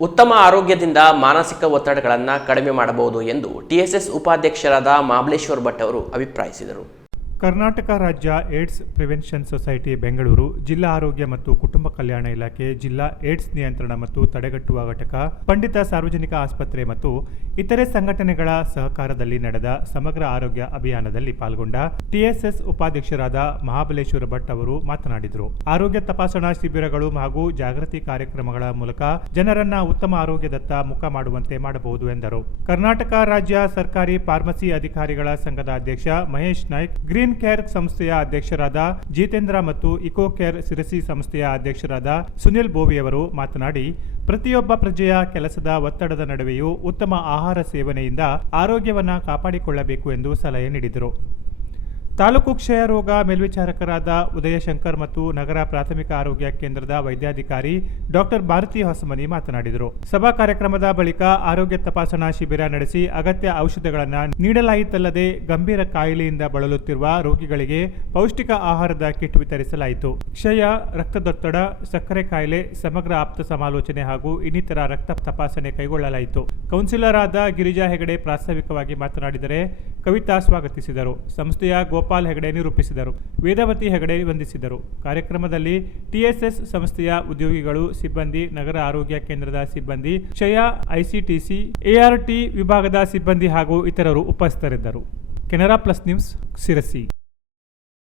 ಉತ್ತಮ ಆರೋಗ್ಯದಿಂದ ಮಾನಸಿಕ ಒತ್ತಡಗಳನ್ನು ಕಡಿಮೆ ಮಾಡಬಹುದು ಎಂದು ಟಿಎಸ್ಎಸ್ ಉಪಾಧ್ಯಕ್ಷರಾದ ಮಹಾಬಲೇಶ್ವರ್ ಭಟ್ ಅವರು ಅಭಿಪ್ರಾಯಿಸಿದರು. ಕರ್ನಾಟಕ ರಾಜ್ಯ ಏಡ್ಸ್ ಪ್ರಿವೆನ್ಷನ್ ಸೊಸೈಟಿ ಬೆಂಗಳೂರು, ಜಿಲ್ಲಾ ಆರೋಗ್ಯ ಮತ್ತು ಕುಟುಂಬ ಕಲ್ಯಾಣ ಇಲಾಖೆ, ಜಿಲ್ಲಾ ಏಡ್ಸ್ ನಿಯಂತ್ರಣ ಮತ್ತು ತಡೆಗಟ್ಟುವ ಘಟಕ, ಪಂಡಿತ ಸಾರ್ವಜನಿಕ ಆಸ್ಪತ್ರೆ ಮತ್ತು ಇತರೆ ಸಂಘಟನೆಗಳ ಸಹಕಾರದಲ್ಲಿ ನಡೆದ ಸಮಗ್ರ ಆರೋಗ್ಯ ಅಭಿಯಾನದಲ್ಲಿ ಪಾಲ್ಗೊಂಡ ಟಿಎಸ್ಎಸ್ ಉಪಾಧ್ಯಕ್ಷರಾದ ಮಹಾಬಲೇಶ್ವರ ಭಟ್ ಅವರು ಮಾತನಾಡಿದರು. ಆರೋಗ್ಯ ತಪಾಸಣಾ ಶಿಬಿರಗಳು ಹಾಗೂ ಜಾಗೃತಿ ಕಾರ್ಯಕ್ರಮಗಳ ಮೂಲಕ ಜನರನ್ನ ಉತ್ತಮ ಆರೋಗ್ಯದತ್ತ ಮುಖ ಮಾಡುವಂತೆ ಮಾಡಬಹುದು ಎಂದರು. ಕರ್ನಾಟಕ ರಾಜ್ಯ ಸರ್ಕಾರಿ ಫಾರ್ಮಸಿ ಅಧಿಕಾರಿಗಳ ಸಂಘದ ಅಧ್ಯಕ್ಷ ಮಹೇಶ್ ನಾಯ್ಕ್, ಗ್ರೀನ್ ಕೇರ್ ಸಂಸ್ಥೆಯ ಅಧ್ಯಕ್ಷರಾದ ಜಿತೇಂದ್ರ ಮತ್ತು ಇಕೋ ಕೇರ್ ಸಿರಸಿ ಸಂಸ್ಥೆಯ ಅಧ್ಯಕ್ಷರಾದ ಸುನಿಲ್ ಬೋವಿಯವರು ಮಾತನಾಡಿ, ಪ್ರತಿಯೊಬ್ಬ ಪ್ರಜೆಯ ಕೆಲಸದ ಒತ್ತಡದ ನಡುವೆಯೂ ಉತ್ತಮ ಆಹಾರ ಸೇವನೆಯಿಂದ ಆರೋಗ್ಯವನ್ನು ಕಾಪಾಡಿಕೊಳ್ಳಬೇಕು ಎಂದು ಸಲಹೆ ನೀಡಿದರು. ತಾಲೂಕು ಕ್ಷಯ ರೋಗ ಮೇಲ್ವಿಚಾರಕರಾದ ಉದಯಶಂಕರ್ ಮತ್ತು ನಗರ ಪ್ರಾಥಮಿಕ ಆರೋಗ್ಯ ಕೇಂದ್ರದ ವೈದ್ಯಾಧಿಕಾರಿ ಡಾಕ್ಟರ್ ಭಾರತಿ ಹೊಸಮನಿ ಮಾತನಾಡಿದರು. ಸಭಾ ಕಾರ್ಯಕ್ರಮದ ಬಳಿಕ ಆರೋಗ್ಯ ತಪಾಸಣಾ ಶಿಬಿರ ನಡೆಸಿ ಅಗತ್ಯ ಔಷಧಗಳನ್ನು ನೀಡಲಾಯಿತಲ್ಲದೆ ಗಂಭೀರ ಕಾಯಿಲೆಯಿಂದ ಬಳಲುತ್ತಿರುವ ರೋಗಿಗಳಿಗೆ ಪೌಷ್ಟಿಕ ಆಹಾರದ ಕಿಟ್ ವಿತರಿಸಲಾಯಿತು. ಕ್ಷಯ, ರಕ್ತದೊತ್ತಡ, ಸಕ್ಕರೆ ಕಾಯಿಲೆ ಸಮಗ್ರ ಆಪ್ತ ಸಮಾಲೋಚನೆ ಹಾಗೂ ಇನ್ನಿತರ ರಕ್ತ ತಪಾಸಣೆ ಕೈಗೊಳ್ಳಲಾಯಿತು. ಕೌನ್ಸಿಲರ್ ಆದ ಗಿರಿಜಾ ಹೆಗಡೆ ಪ್ರಾಸ್ತಾವಿಕವಾಗಿ ಮಾತನಾಡಿದರೆ, ಕವಿತಾ ಸ್ವಾಗತಿಸಿದರು. ಸಂಸ್ಥೆಯ ಗೋಪಾಲ್ ಹೆಗಡೆ ನಿರೂಪಿಸಿದರು. ವೇದವತಿ ಹೆಗಡೆ ವಂದಿಸಿದರು. ಕಾರ್ಯಕ್ರಮದಲ್ಲಿ ಟಿಎಸ್ಎಸ್ ಸಂಸ್ಥೆಯ ಉದ್ಯೋಗಿಗಳು, ಸಿಬ್ಬಂದಿ, ನಗರ ಆರೋಗ್ಯ ಕೇಂದ್ರದ ಸಿಬ್ಬಂದಿ, ಕ್ಷಯ, ಐಸಿಟಿಸಿ, ಎಆರ್ಟಿ ವಿಭಾಗದ ಸಿಬ್ಬಂದಿ ಹಾಗೂ ಇತರರು ಉಪಸ್ಥಿತರಿದ್ದರು. Canara plus news, Sirsi.